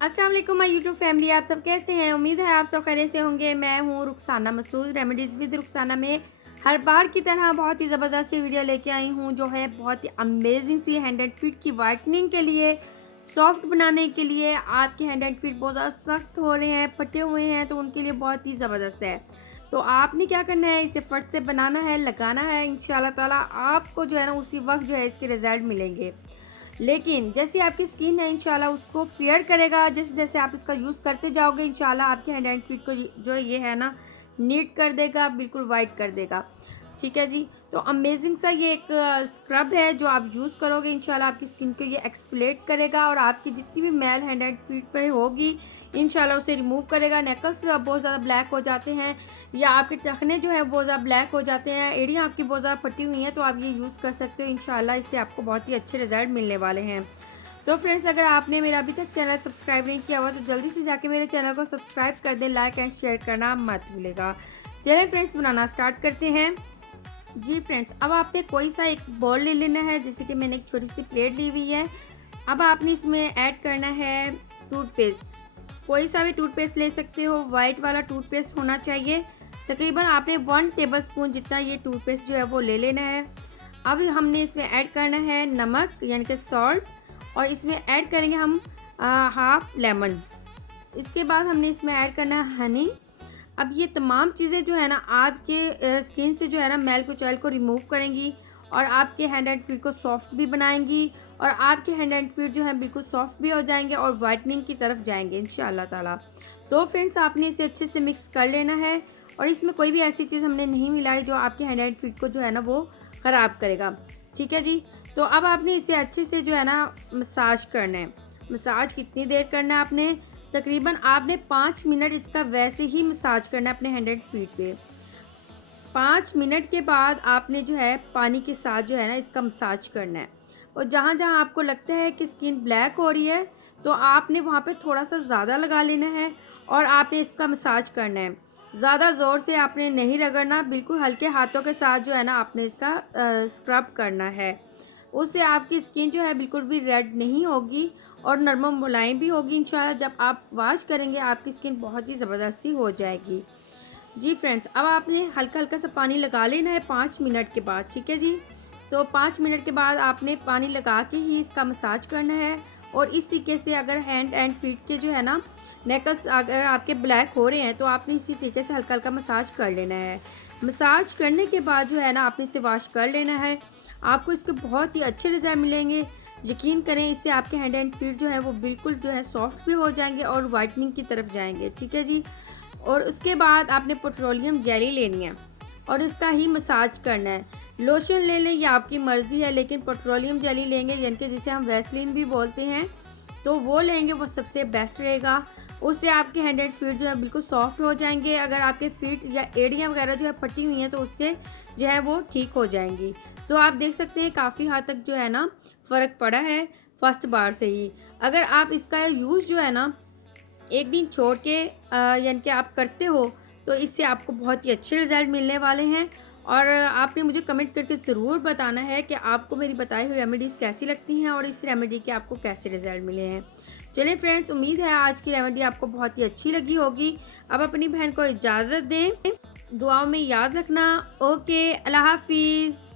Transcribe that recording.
अस्सलाम वालेकुम my YouTube family, आप सब कैसे हैं। उम्मीद है आप सब खैरियत से होंगे। मैं हूँ रुखसाना मसूद, रेमेडीज़ विद रुखसाना में हर बार की तरह बहुत ही ज़बरदस्त सी वीडियो लेके आई हूँ, जो है बहुत ही अमेजिंग सी हैंड एंड फीट की वाइटनिंग के लिए, सॉफ्ट बनाने के लिए। आपके हैंड एंड फीट बहुत ज़्यादा सख्त हो रहे हैं, फटे हुए हैं, तो उनके लिए बहुत ही ज़बरदस्त है। तो आपने क्या करना है, इसे फट से बनाना है, लगाना है। इंशाल्लाह ताला आपको जो है ना उसी वक्त जो है इसके रिज़ल्ट मिलेंगे। लेकिन जैसे आपकी स्किन है इंशाल्लाह उसको फेयर करेगा। जैसे जैसे आप इसका यूज़ करते जाओगे इंशाल्लाह आपके हैंड एंड फीट को जो ये है ना नीट कर देगा, बिल्कुल वाइट कर देगा। ठीक है जी। तो अमेजिंग सा ये एक स्क्रब है जो आप यूज़ करोगे इंशाल्लाह आपकी स्किन को ये एक्सफोलिएट करेगा और आपकी जितनी भी मैल हैंड एंड फीट पे होगी इंशाल्लाह उसे रिमूव करेगा। नेकल्स बहुत ज़्यादा ब्लैक हो जाते हैं या आपके टखने जो है बहुत ज़्यादा ब्लैक हो जाते हैं, एड़ियाँ आपकी बहुत ज़्यादा फटी हुई हैं, तो आप ये यूज़ कर सकते हो। इंशाल्लाह इससे आपको बहुत ही अच्छे रिज़ल्ट मिलने वाले हैं। तो फ्रेंड्स, अगर आपने मेरा अभी तक चैनल सब्सक्राइब नहीं किया हुआ तो जल्दी से जाके मेरे चैनल को सब्सक्राइब कर दें, लाइक एंड शेयर करना मत भूलिएगा। चलिए फ्रेंड्स, बनाना स्टार्ट करते हैं। जी फ्रेंड्स, अब आपने कोई सा एक बॉल ले लेना है, जैसे कि मैंने एक छोटी सी प्लेट ली हुई है। अब आपने इसमें ऐड करना है टूथपेस्ट। कोई सा भी टूथपेस्ट ले सकते हो, वाइट वाला टूथपेस्ट होना चाहिए। तकरीबन आपने 1 टेबलस्पून जितना ये टूथपेस्ट जो है वो ले लेना है। अब हमने इसमें ऐड करना है नमक यानी कि सॉल्ट, और इसमें ऐड करेंगे हम हाफ लेमन। इसके बाद हमने इसमें ऐड करना है हनी। अब ये तमाम चीज़ें जो है ना आपके स्किन से जो है ना मैल कुचैल को रिमूव करेंगी और आपके हैंड एंड फीट को सॉफ्ट भी बनाएंगी और आपके हैंड एंड फीट जो है बिल्कुल सॉफ्ट भी हो जाएंगे और वाइटनिंग की तरफ जाएंगे इंशाल्लाह ताला। तो फ्रेंड्स, आपने इसे अच्छे से मिक्स कर लेना है और इसमें कोई भी ऐसी चीज़ हमने नहीं मिलाई जो आपके हैंड एंड फीट को जो है ना वो ख़राब करेगा। ठीक है जी। तो अब आपने इसे अच्छे से जो है ना मसाज करना है। मसाज कितनी देर करना है आपने, तकरीबन आपने 5 मिनट इसका वैसे ही मसाज करना है अपने हैंड एंड फीट पे। 5 मिनट के बाद आपने जो है पानी के साथ जो है ना इसका मसाज करना है और जहाँ जहाँ आपको लगता है कि स्किन ब्लैक हो रही है तो आपने वहाँ पे थोड़ा सा ज़्यादा लगा लेना है और आपने इसका मसाज करना है। ज़्यादा ज़ोर से आपने नहीं रगड़ना, बिल्कुल हल्के हाथों के साथ जो है ना आपने इसका स्क्रब करना है। उससे आपकी स्किन जो है बिल्कुल भी रेड नहीं होगी और नरम मुलायम भी होगी। इंशाल्लाह जब आप वॉश करेंगे आपकी स्किन बहुत ही ज़बरदस्त सी हो जाएगी। जी फ्रेंड्स, अब आपने हल्का हल्का सा पानी लगा लेना है 5 मिनट के बाद। ठीक है जी। तो 5 मिनट के बाद आपने पानी लगा के ही इसका मसाज करना है और इस तरीके से अगर हैंड एंड फीट के जो है ना नेकल्स अगर आपके ब्लैक हो रहे हैं तो आपने इसी तरीके से हल्का हल्का मसाज कर लेना है। मसाज करने के बाद जो है ना आपने इसे वॉश कर लेना है। आपको इसके बहुत ही अच्छे रिजल्ट मिलेंगे। यकीन करें, इससे आपके हैंड एंड फीट जो है वो बिल्कुल जो है सॉफ्ट भी हो जाएंगे और वाइटनिंग की तरफ जाएंगे। ठीक है जी। और उसके बाद आपने पेट्रोलियम जेली लेनी है और इसका ही मसाज करना है। लोशन ले लें या आपकी मर्ज़ी है, लेकिन पेट्रोलियम जेली लेंगे यानी कि जिसे हम वैसलीन भी बोलते हैं, तो वो लेंगे, वो सबसे बेस्ट रहेगा। उससे आपके हैंड एंड फीट जो है बिल्कुल सॉफ्ट हो जाएंगे। अगर आपके फीट या एड़ियाँ वगैरह जो है फटी हुई हैं तो उससे जो है वो ठीक हो जाएंगी। तो आप देख सकते हैं काफ़ी हद तक जो है ना फ़र्क पड़ा है फर्स्ट बार से ही। अगर आप इसका यूज़ जो है ना एक दिन छोड़ के यानी कि आप करते हो तो इससे आपको बहुत ही अच्छे रिज़ल्ट मिलने वाले हैं। और आपने मुझे कमेंट करके ज़रूर बताना है कि आपको मेरी बताई हुई रेमेडीज़ कैसी लगती हैं और इस रेमेडी के आपको कैसे रिज़ल्ट मिले हैं। चलिए फ्रेंड्स, उम्मीद है आज की रेमेडी आपको बहुत ही अच्छी लगी होगी। अब अपनी बहन को इजाज़त दें, दुआओं में याद रखना। ओके, अल्लाह हाफिज़।